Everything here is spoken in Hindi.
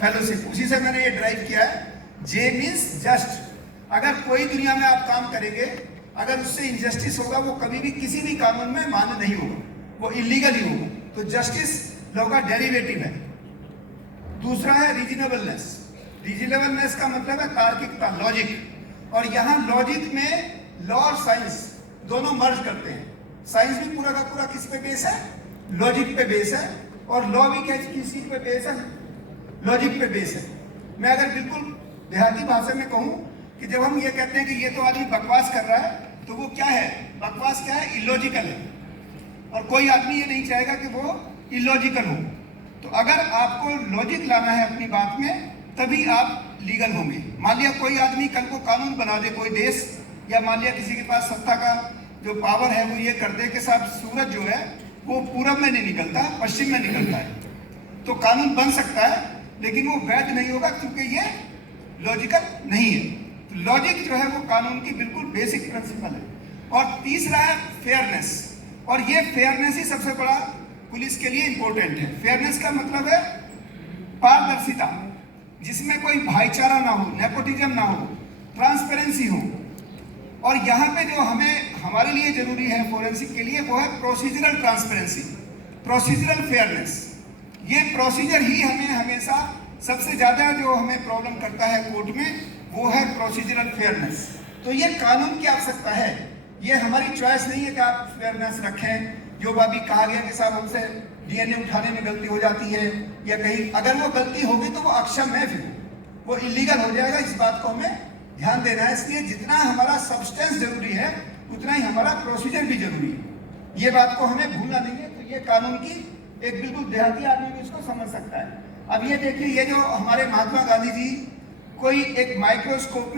फेलोशिप, उसी से मैंने ये ड्राइव किया है। जे मीन्स जस्ट। अगर कोई दुनिया में आप काम करेंगे, अगर उससे इनजस्टिस होगा, वो कभी भी किसी भी कानून में मान्य नहीं होगा, वो इलीगल ही होगा। तो जस्टिस लॉ का डेरिवेटिव है। दूसरा है रीजनेबलनेस। रीजनेबलनेस का मतलब है तार्किकता, लॉजिक। और यहाँ लॉजिक में लॉ और साइंस दोनों मर्ज करते हैं। साइंस भी पूरा का पूरा किस पे बेस है? लॉजिक पे बेस है। और लॉ भी किस चीज पे बेस है? लॉजिक पे बेस है। मैं अगर बिल्कुल देहाती भाषा में कहूं कि जब हम ये कहते हैं कि ये तो आदमी बकवास कर रहा है, तो वो क्या है? बकवास क्या है? इलॉजिकल है। और कोई आदमी ये नहीं चाहेगा कि वो इलॉजिकल हो। तो अगर आपको लॉजिक लाना है अपनी बात में, तभी आप लीगल होंगे। मान लिया कोई आदमी कल को कानून बना दे, कोई देश, या मान लिया किसी के पास सत्ता का जो पावर है, वो ये कर दे कि साहब सूरज जो है वो पूरब में नहीं निकलता, पश्चिम में निकलता है, तो कानून बन सकता है, लेकिन वो वैध नहीं होगा, क्योंकि ये लॉजिकल नहीं है। तो लॉजिक जो है वो कानून की बिल्कुल बेसिक प्रिंसिपल है। और तीसरा है फेयरनेस। और ये फेयरनेस ही सबसे बड़ा पुलिस के लिए इंपॉर्टेंट है। फेयरनेस का मतलब है पारदर्शिता, जिसमें कोई भाईचारा ना हो, नेपोटिज्म ना हो, ट्रांसपेरेंसी हो। और यहाँ पे जो हमारे लिए जरूरी है फोरेंसिक के लिए, वो है प्रोसीजरल ट्रांसपेरेंसी, प्रोसीजरल फेयरनेस। ये प्रोसीजर ही हमें हमेशा सबसे ज्यादा जो हमें प्रॉब्लम करता है कोर्ट में, वो है प्रोसीजरल फेयरनेस। तो ये कानून की आवश्यकता है, ये हमारी चॉइस नहीं है कि आप फेयरनेस रखें। जो अभी कहा गया कि साहब हमसे डीएनए उठाने में गलती हो जाती है, या कहीं अगर वो गलती होगी तो वो अक्षम है, फिर वो इलीगल हो जाएगा। इस बात को हमें ध्यान देना है। इसलिए जितना हमारा सब्सटेंस जरूरी है, उतना ही हमारा प्रोसीजर भी जरूरी है। ये बात को हमें भूलना नहीं है। तो ये कानून की एक बिल्कुल देहाती आदमी भी इसको समझ सकता है। अब ये देखिए, ये जो हमारे महात्मा गांधी जी कोई एक माइक्रोस्कोप